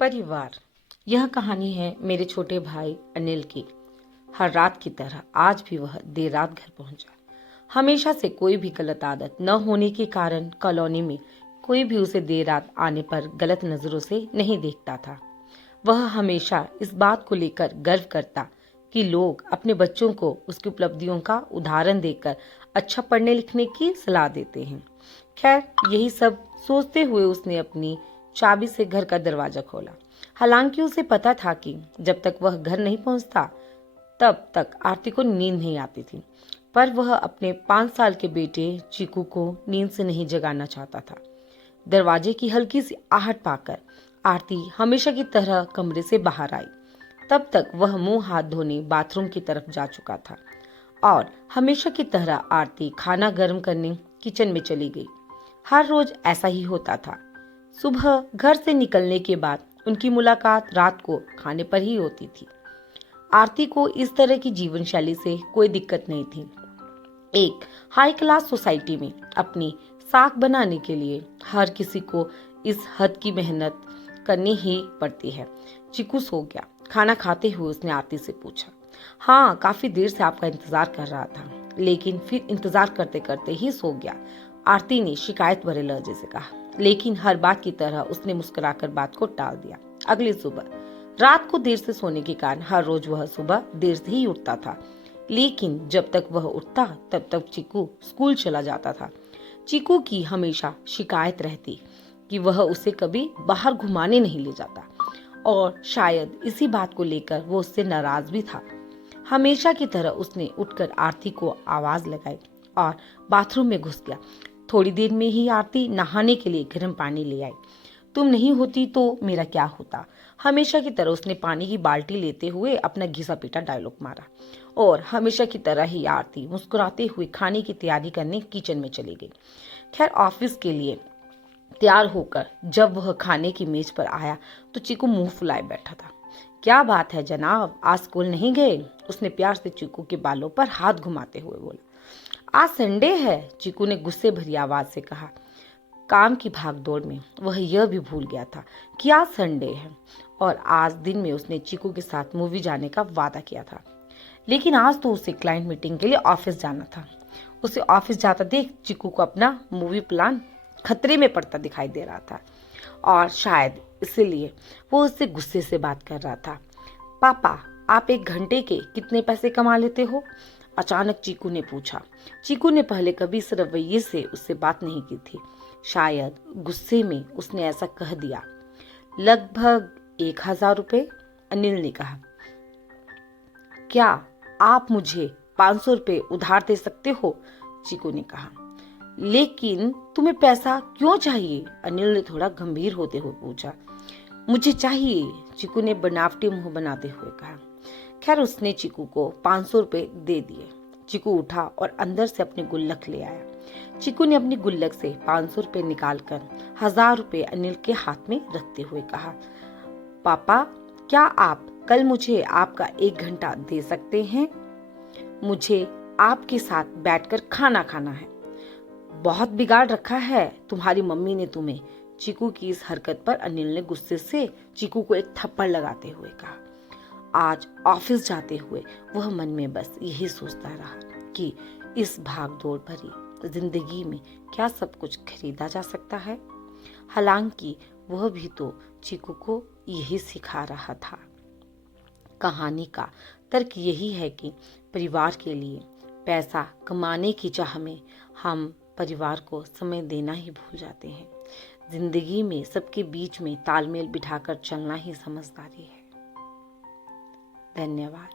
परिवार। यह कहानी है मेरे छोटे भाई अनिल की। हर रात की तरह आज भी वह देर रात घर पहुंचा। हमेशा से कोई भी गलत आदत न होने के कारण कॉलोनी में कोई भी उसे देर रात आने पर गलत नजरों से नहीं देखता था। वह हमेशा इस बात को लेकर गर्व करता कि लोग अपने बच्चों को उसकी उपलब्धियों का उदाहरण देकर अच्छा पढ़ने लिखने की सलाह देते हैं। खैर, यही सब सोचते हुए उसने अपनी चाबी से घर का दरवाजा खोला। हालांकि उसे पता था कि जब तक वह घर नहीं पहुंचता तब तक आरती को नींद नहीं आती थी, पर वह अपने 5 साल के बेटे चीकू को नींद से नहीं जगाना चाहता था। दरवाजे की हल्की सी आहट पाकर आरती हमेशा की तरह कमरे से बाहर आई। तब तक वह मुंह हाथ धोने बाथरूम की तरफ जा चुका था और हमेशा की तरह आरती खाना गर्म करने किचन में चली गई। हर रोज ऐसा ही होता था। सुबह घर से निकलने के बाद उनकी मुलाकात रात को खाने पर ही होती थी। आरती को इस तरह की जीवन शैली से कोई दिक्कत नहीं थी। एक हाई क्लास सोसाइटी में अपनी साख बनाने के लिए हर किसी को इस हद की मेहनत करनी ही पड़ती है। चिकू सो गया। खाना खाते हुए उसने आरती से पूछा, हाँ, काफी देर से आपका इंतजार कर रहा था, लेकिन फिर इंतजार करते करते ही सो गया। आरती ने शिकायत भरे लहजे से कहा, लेकिन हर बात की तरह उसने मुस्कुराकर बात को टाल दिया। अगली सुबह रात को देर से सोने के कारण हर रोज वह सुबह देर से ही उठता था, लेकिन जब तक वह उठता तब तक चीकू स्कूल चला जाता था। चीकू की हमेशा शिकायत रहती कि वह उसे कभी बाहर घुमाने नहीं ले जाता और शायद इसी बात को लेकर वो उससे नाराज भी था। हमेशा की तरह उसने उठकर आरती को आवाज लगाई और बाथरूम में घुस गया। थोड़ी देर में ही आरती नहाने के लिए गर्म पानी ले आई। तुम नहीं होती तो मेरा क्या होता। हमेशा की तरह उसने पानी की बाल्टी लेते हुए अपना घिसा पीटा डायलॉग मारा और हमेशा की तरह ही आरती मुस्कुराते हुए खाने की तैयारी करने किचन में चली गई। खैर, ऑफिस के लिए तैयार होकर जब वह खाने की मेज पर आया तो चीकू मुंह फुलाए बैठा था। क्या बात है जनाब, आज स्कूल नहीं गए? उसने प्यार से चीकू के बालों पर हाथ घुमाते हुए बोला। आज संडे है, चीकू ने गुस्से भरी आवाज से कहा। काम की भागदौड़ में वह यह भी भूल गया था कि आज संडे है और आज दिन में उसने चीकू के साथ मूवी जाने का वादा किया था। लेकिन आज तो उसे क्लाइंट मीटिंग के लिए ऑफिस जाना था। उसे ऑफिस जाता देख चीकू को अपना मूवी प्लान खतरे में पड़ता दिखाई दे रहा था और शायद इसीलिए वो उससे गुस्से से बात कर रहा था। पापा, आप 1 घंटे के कितने पैसे कमा लेते हो? अचानक चीकू ने पूछा। चीकू ने पहले कभी इस रवैये से उससे बात नहीं की थी। शायद गुस्से में उसने ऐसा कह दिया। लगभग 1000 रुपये, अनिल ने कहा। क्या आप मुझे 500 रुपये उधार दे सकते हो? चीकू ने कहा। लेकिन तुम्हें पैसा क्यों चाहिए? अनिल ने थोड़ा गंभीर होते हुए पूछा। मुझे चाहिए, चीकू ने बनावटी मुंह बनाते हुए कहा। खैर, उसने चीकू को 500 रुपये दे दिए। चीकू उठा और अंदर से अपनी गुल्लक ले आया। चीकू ने अपनी गुल्लक से 500 रुपये निकालकर 1000 रुपये अनिल के हाथ में रखते हुए कहा, पापा, क्या आप कल मुझे आपका 1 घंटा दे सकते हैं? मुझे आपके साथ बैठकर खाना खाना है। बहुत बिगाड़ रखा है तुम्हारी मम्मी ने तुम्हें। चीकू की इस हरकत पर अनिल ने गुस्से से चीकू को एक थप्पड़ लगाते हुए कहा। आज ऑफिस जाते हुए वह मन में बस यही सोचता रहा कि इस भागदौड़ भरी जिंदगी में क्या सब कुछ खरीदा जा सकता है। हालांकि वह भी तो चीकू को यही सिखा रहा था। कहानी का तर्क यही है कि परिवार के लिए पैसा कमाने की चाह में हम परिवार को समय देना ही भूल जाते हैं। जिंदगी में सबके बीच में तालमेल बिठाकर चलना ही समझदारी है। धन्यवाद।